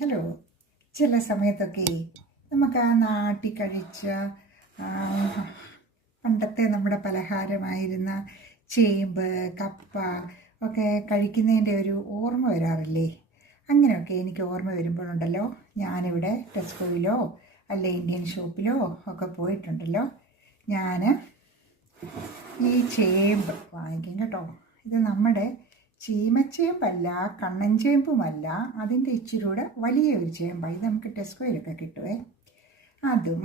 Hello. ചില സമയത്തൊക്കെ നമുക്ക് ആ നാട്ടിൽ കഴിച്ച പണ്ടത്തെ നമ്മുടെ പലഹാരമായിരുന്ന ചേമ്പ്, കപ്പ ഒക്കെ കഴിക്കുന്നതിൻ്റെ ഒരു ഓർമ്മ വരാറില്ലേ? അങ്ങനെയൊക്കെ എനിക്ക് ഓർമ്മ വരുമ്പോഴുണ്ടല്ലോ, ഞാനിവിടെ ടെസ്കോയിലോ അല്ലെ ഇന്ത്യൻ ഷോപ്പിലോ ഒക്കെ പോയിട്ടുണ്ടല്ലോ, ഞാൻ ഈ ചേമ്പ് വാങ്ങിക്കും കേട്ടോ. ഇത് നമ്മുടെ ചീമച്ചേമ്പല്ല, കണ്ണൻ ചേമ്പുമല്ല, അതിൻ്റെ ഇച്ചിരി കൂടെ വലിയ ഒരു ചേമ്പാണ്. ഇത് നമുക്ക് ടെസ്കോയിലൊക്കെ കിട്ടുവേ. അതും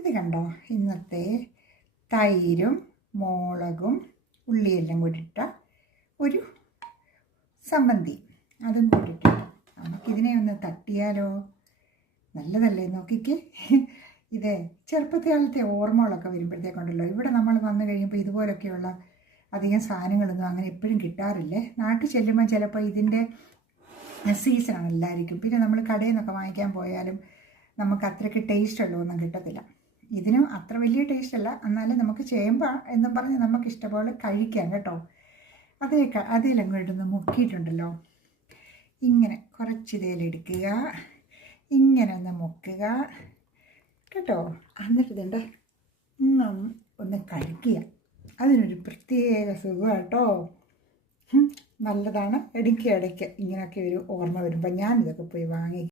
ഇത് കണ്ടോ, ഇന്നത്തെ തൈരും മുളകും ഉള്ളിയെല്ലാം കൂടിയിട്ട ഒരു സമ്മന്തി, അതും കൂടിയിട്ട് നമുക്കിതിനെ ഒന്ന് തട്ടിയാലോ? നല്ലതല്ലേ? നോക്കിക്കേ. ഇത് ചെറുപ്പത്തെ കാലത്തെ ഓർമ്മകളൊക്കെ വരുമ്പോഴത്തേക്കുണ്ടല്ലോ, ഇവിടെ നമ്മൾ വന്നു കഴിയുമ്പോൾ ഇതുപോലൊക്കെയുള്ള അധികം സാധനങ്ങളൊന്നും അങ്ങനെ എപ്പോഴും കിട്ടാറില്ലേ. നാട്ടിൽ ചെല്ലുമ്പോൾ ചിലപ്പോൾ ഇതിൻ്റെ സീസണല്ലായിരിക്കും. പിന്നെ നമ്മൾ കടയിൽ നിന്നൊക്കെ വാങ്ങിക്കാൻ പോയാലും നമുക്ക് അത്രയ്ക്ക് ടേസ്റ്റുള്ളതൊന്നും കിട്ടത്തില്ല. ഇതിനും അത്ര വലിയ ടേസ്റ്റ് അല്ല, എന്നാലും നമുക്ക് ചേമ്പ എന്നും പറഞ്ഞ് നമുക്ക് ഇഷ്ടപോലെ കഴിക്കാം കേട്ടോ. അതിലങ്ങോട്ടൊന്ന് മുക്കിയിട്ടുണ്ടല്ലോ, ഇങ്ങനെ കുറച്ച് ഇതേലെടുക്കുക, ഇങ്ങനെ ഒന്ന് മുക്കുക കേട്ടോ. എന്നിട്ട് ഇതുണ്ട് ഒന്ന് കഴിക്കുക. അതിനൊരു പ്രത്യേക സുഖം കേട്ടോ. നല്ലതാണ്. ഇടയ്ക്ക് ഇങ്ങനെയൊക്കെ ഒരു ഓർമ്മ വരുമ്പോൾ ഞാനിതൊക്കെ പോയി വാങ്ങി